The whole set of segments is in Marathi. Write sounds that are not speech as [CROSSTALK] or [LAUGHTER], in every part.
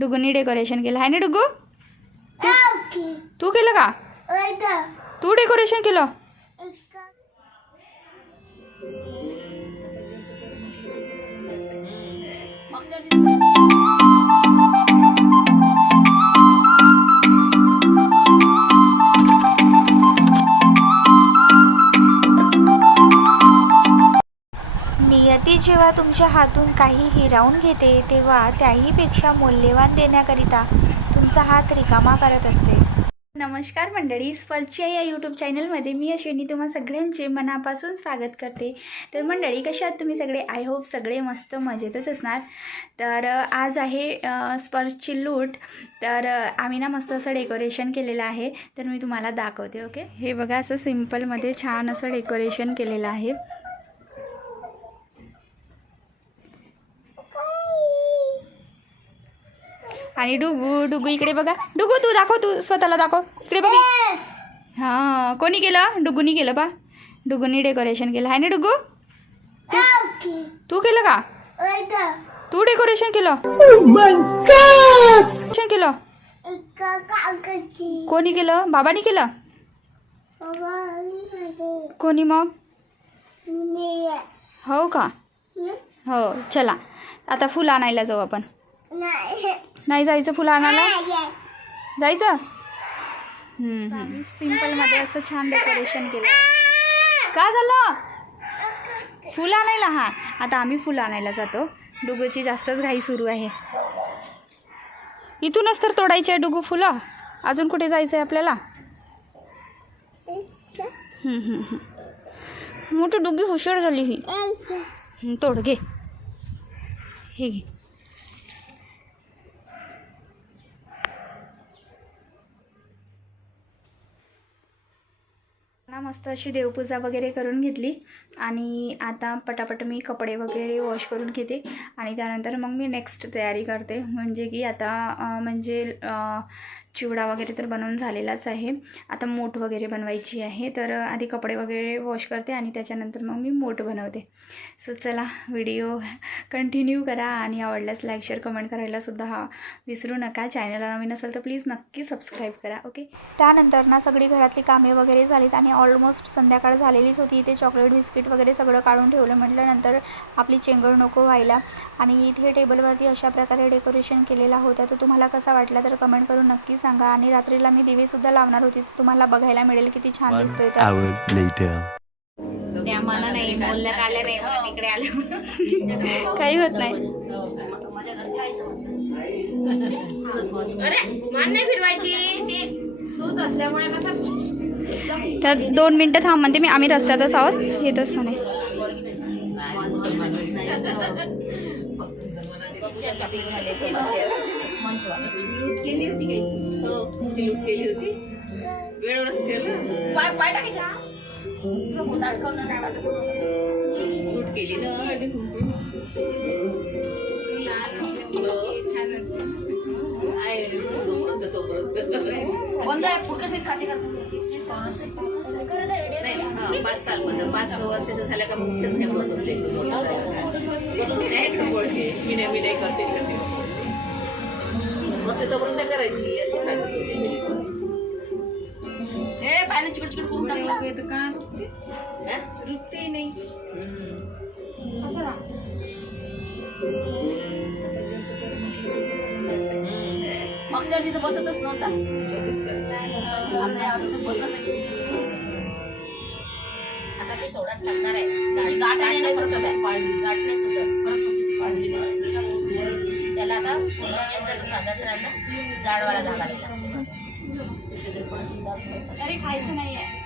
डुगूनी डेकोरेशन केलं. आहे ना डुगू? तू केलं का? तू डेकोरेशन केलं? नियती जेव्हा तुमच्या हातून काही हिरावून घेते तेव्हा त्याहीपेक्षा मौल्यवान देण्याकरिता तुमचा हात रिकामा करत असते. नमस्कार मंडळी स्पर्शच्या या यूट्यूब चॅनलमध्ये मी अश्विनी तुम्हा सगळ्यांचे मनापासून स्वागत करते. तर मंडळी कशा आहात तुम्ही सगळे? आय होप सगळे मस्त मजेतच असणार. तर आज आहे स्पर्शची लूट. तर आम्ही ना मस्त असं डेकोरेशन केलेलं आहे. तर मी तुम्हाला दाखवते ओके हे बघा असं सिम्पलमध्ये छान असं डेकोरेशन केलेलं आहे. आणि डुगू डुगू इकडे बघा. डुगू तू दाखव तू स्वतःला दाखव. इकडे बघ. हां कोणी केलं? डुगूनी केलं बा डुगूनी डेकोरेशन केलं. आहे ना डुगू? तू केलं का? तू डेकोरेशन केलं? डेकोरेशन केलं? कोणी केलं? बाबानी केलं? कोणी मग? हो का? हो? चला. आता फुलं आणायला जाऊ आपण. नाही जायचं फुलं आणायला? जायचं? सिम्पलमध्ये असं छान डेकोरेशन केलं. का झालं? फुलं आणायला हां. आता आम्ही फुलं आणायला जातो. डुगूची जास्तच घाई सुरू आहे. इथूनच तर तोडायची आहे डुगू फुलं. अजून कुठे जायचं आहे आपल्याला हम्म, हम्म, हम्म. मोठी डुगी हुशार झाली ही. हं, तोड घे. हे घे. ना मस्त अशी देवपूजा वगैरे करून घेतली. आणि आता पटापट मी कपडे वगैरे वॉश करून घेते. आणि त्यानंतर मग मी नेक्स्ट तयारी करते. म्हणजे की आता म्हणजे चिवडा वगैरे तर बनवून झालेलाच आहे. आता मोठ वगैरे बनवायची आहे. तर आधी कपडे वगैरे वॉश करते आणि त्याच्यानंतर मग मी मोठ बनवते. सो चला व्हिडिओ कंटिन्यू करा आणि आवडल्यास लाईक शेअर कमेंट करायलासुद्धा हा विसरू नका. चॅनलला नवीन असेल तर प्लीज नक्की सबस्क्राईब करा ओके त्यानंतर ना सगळी घरातली कामे वगैरे झालीत आणि ऑलमोस्ट संध्याकाळ झालेलीच होती. इथे चॉकलेट बिस्किट वगैरे सगळं काढून ठेवलं. म्हटलं नंतर आपली चेंगळ नको व्हायला. आणि इथे टेबलवरती अशा प्रकारे डेकोरेशन केलेला होता. तर तुम्हाला कसा वाटला तर कमेंट करून नक्कीच सांगा. आणि रात्रीला मी दिवेसुद्धा लावणार होती. तुम्हाला बघायला मिळेल किती छान दिसतोय. त्या. मला नाही. बोलण्यात आल्या नाही. मला तिकडे आलं. काही होत नाही. अरे मान नाही फिरवायची. ते सूत असल्यामुळे कसं? तर दोन मिनटं थांब म्हणते मी. आम्ही रस्त्यातच आहोत. येतोच म्हणे. [LAUGHS] लूट केली होती काही हो तुमची लूट केली होती? वेळेवरच केलं पाय पाय टाकायचा लूट केली ना. बंद आहे कसे खाते नाही हा, पाच साल मध्ये पाच सहा वर्षाचं झाल्या का मग तेच नाही बसवले. बोलते मी नाही मी नाही करते. बसते तोपर्यंत करायची अशी सांगत होती ए पाहिलं चिकट चिकट करून टाकला. हा? मग जर तिथं बसतच नव्हता. नाही. आता ते थोडाच लागणार आहे. गाठ आहे ना. गाठ आता पुढल्या वेळेस जर राहिलं जाडवाला धागा दिला. अरे खायचं नाही आहे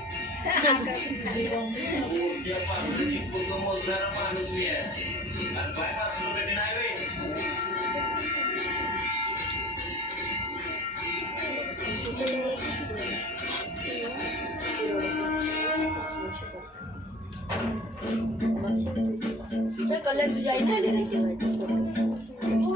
कलर तुझ्या आई झाले नाही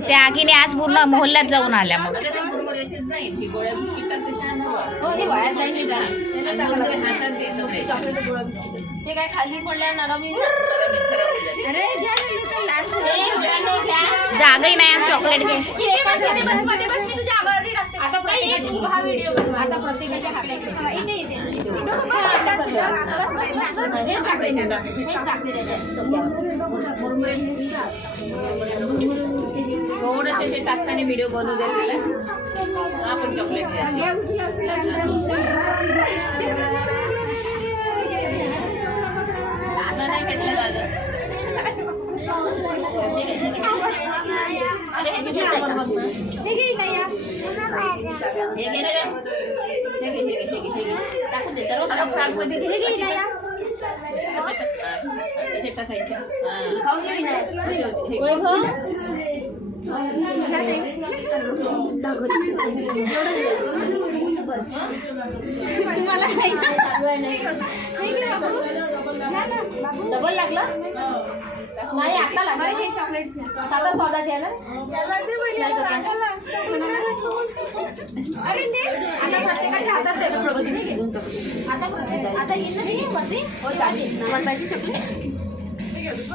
त्या आगीने आज पूर्ण मोहल्ल्यात जाऊन आल्या मग. अगं ते मुरमुरे असेच जाईल ही हो हे. काय खाली पडल्या नरमी जागही नाही चॉकलेट घे आता प्रत्येकाच्या व्हिडिओ आता प्रत्येकाच्या हातात इथे इथे हे टाकते हे टाकते थोडेसे असे टाकताना व्हिडिओ बनवू द्या तिला आपण चॉकलेट घ्या आता नाही भेटलं दादा अरे हे किती आहे? हे घे ना गं. हे घे, हे घे, हे घे, हे घे, हे घे. टाकून दे सर्व फ्राकमध्ये घे. अशी टाक. अशी टाक. हा, त्याच्यात टाकायच्या. हा. हे होते, हे घे. डबल लागला नाही आता लागणार हे चॉकलेट साधा सौदाचे आहे ना? नाही तो? अरे ते आता प्रत्येकाच्या हातात दे ना प्रगती नाही घे. आता प्रत्येक आता येईल ना ती? वरती? हो चालेल. बनवायची चॉकलेट?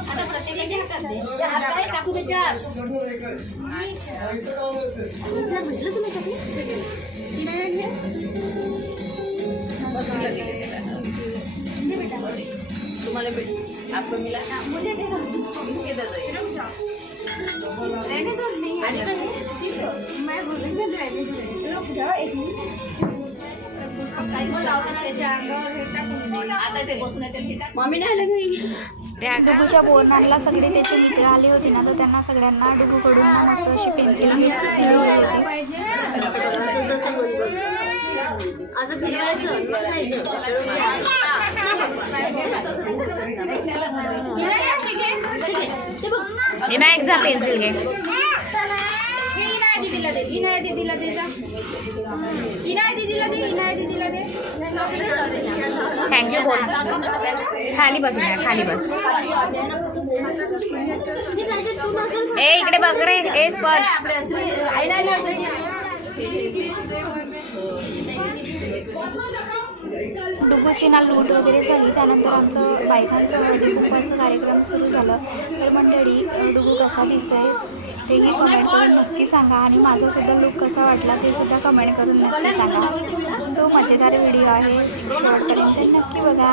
आता प्रत्येकाच्या हातात दे. हात टाकू त्याच्यात तुम्हाला भेट आपको मिला? इसके दे दो आता ते बसून येते ते टाक. मम्मी नाही। आलं घरी त्या डुगूच्या बोरनाडला सगळे त्याचे मित्र आले होते ना तर त्यांना सगळ्यांना डुगूकडून ना मस्त अशी पेन्सिल असं विनायक जा पेन्सिल घे. दीदीला दे इनाय दीदीला दे जा इनाय दीदीला दे इनाय दीदीला दे थँक्यू बोल. खाली बस खाली बस. ए इकडे बघ रे. ए स्पर्श. डुगूची ना लूट वगैरे झाली त्यानंतर आमचं बायकांचं हळदी कार्यक्रम सुरू झालं. तर मंडळी डुगू कसा दिसतोय तेही कमेंट करून नक्की सांगा आणि माझासुद्धा लुक कसा वाटला ते सुद्धा कमेंट करून नक्की सांगा. सो मजेदार व्हिडिओ आहे. शॉर्टपर्यंत नक्की बघा.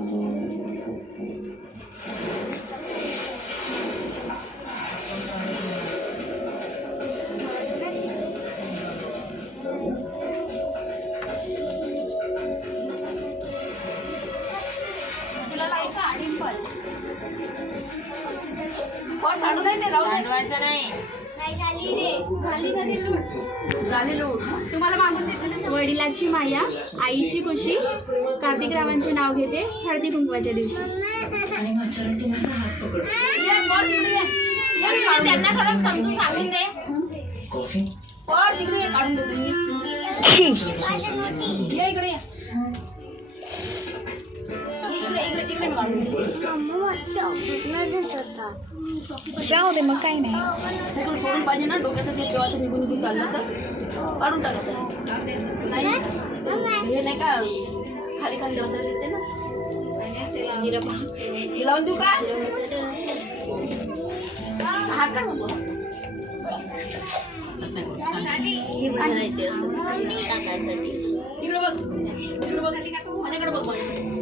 तुम्हाला मागून देते ना वडिलाची माया आईची खुशी कार्तिक रावांचे नाव घेते हळदी कुंकवाच्या दिवशी. त्यांना खरं समजून सांगून दे. पर तिकडे ये, काढून देतो मी. ये इकडे. ये. जाऊ दे मग काही नाही तुला सोडून पाहिजे ना डोक्याचं ते जेव्हा निघून निघून चाललं तर काढून टाकायचं नाही हे नाही का खाली खाली बसायला येते ना जिरा पाव. हे लावून देऊ का हात काढ मग. इकडे बघ इकडे बघ माझ्याकडे बघ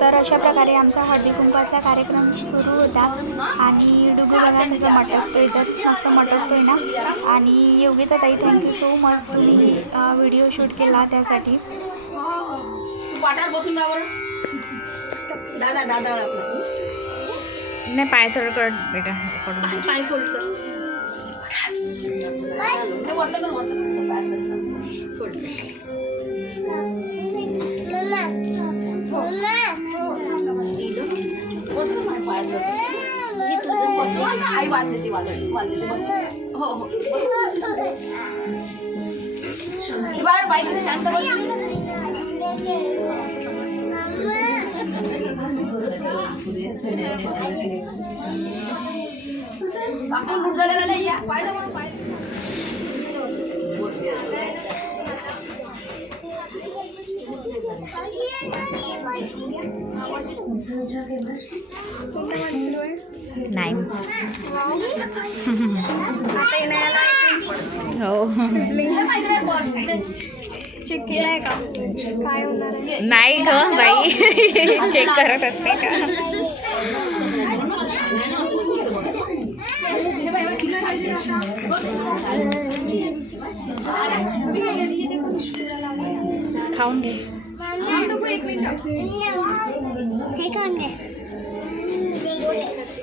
तर अशा प्रकारे आमचा हळदी कुंकवाचा कार्यक्रम सुरू होता. आणि डुगू बघा कसं मटकतोय तर मस्त मटकतोय ना. आणि Yogita tai thank you so much तुम्ही व्हिडिओ शूट केला त्यासाठी. दादा दादा नाही पाय सरळ कर बेटा. पाय फोल्ड कर. आई वाजते ती वाजते वाजते बस हो हो ही बाहेर बाईक शांत बस आपण गुडघाला नाही या पाहिलं म्हणून पाहिलं नाही हो इकडे बस इकडे चेक केलाय का काय होणार आहे नाही ग बाई चेक करत असते का खाऊन घे हे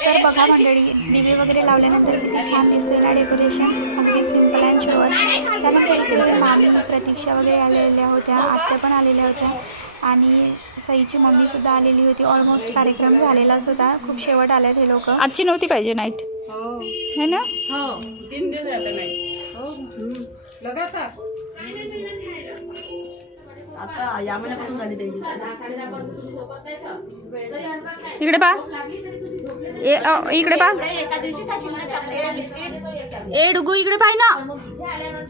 तर बघा मंडळी दिवे वगैरे लावल्यानंतर किती छान दिसते ना डेकोरेशन अगदी सिंपल अँड शुअर त्यानंतर इकडे मामी प्रतीक्षा वगैरे आलेल्या होत्या आत्या पण आलेल्या होत्या. आणि सईची मम्मीसुद्धा आलेली होती. ऑलमोस्ट कार्यक्रम झालेलाच होता खूप शेवट आल्यात हे लोक. आजची नव्हती पाहिजे नाईट है ना? हो तीन दिवस झाले नाही. हो लगातार. आता या महिन्यापासून झाली त्यांची. इकडे पा ए अ, इकडे पा ए डुगू इकडे पाय ना.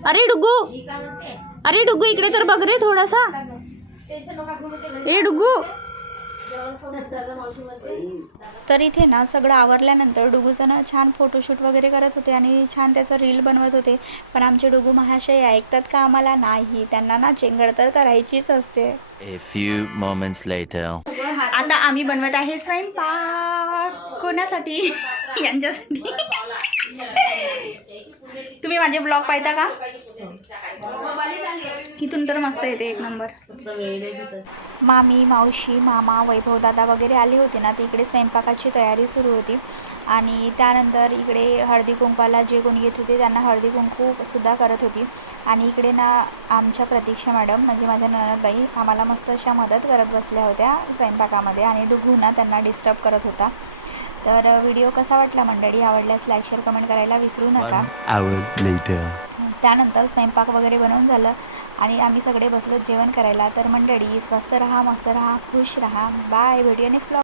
अरे डुगू. अरे डुगू इकडे तर बघ रे थोडासा. ए डुगू. तर इथे ना सगळं आवरल्यानंतर डुगूचं ना छान फोटोशूट वगैरे करत होते आणि छान त्याचं रील बनवत होते. पण आमचे डुगू महाशय ऐकतात का आम्हाला नाही? त्यांना ना चेंगड तर करायचीच असते. A few moments later. आता आम्ही बनवत आहे स्वयंपाक. कोणासाठी [LAUGHS] यांच्यासाठी. तुम्ही माझे ब्लॉग पाहता का? इथून तर मस्त येते एक नंबर मामी मावशी मामा वैभव दादा वगैरे आले होते ना ते इकडे स्वयंपाकाची तयारी सुरू होती. आणि त्यानंतर इकडे हळदी कुंकवाला जे कोणी येत होते त्यांना हळदी कुंकू सुद्धा करत होती. आणि इकडे ना आमच्या प्रतीक्षा मॅडम म्हणजे माझ्या ननदबाई आम्हाला मस्त अशा मदत करत बसल्या होत्या स्वयंपाकामध्ये. आणि डुघू ना त्यांना डिस्टर्ब करत होता. तर व्हिडिओ कसा वाटला मंडळी? आवडल्यास लाईक शेअर कमेंट करायला विसरू नका. त्यानंतर स्वयंपाक वगैरे बनवून झालं आणि आम्ही सगळे बसलो जेवण करायला. तर मंडळी स्वस्त राहा मस्त राहा खुश राहा. Bye video next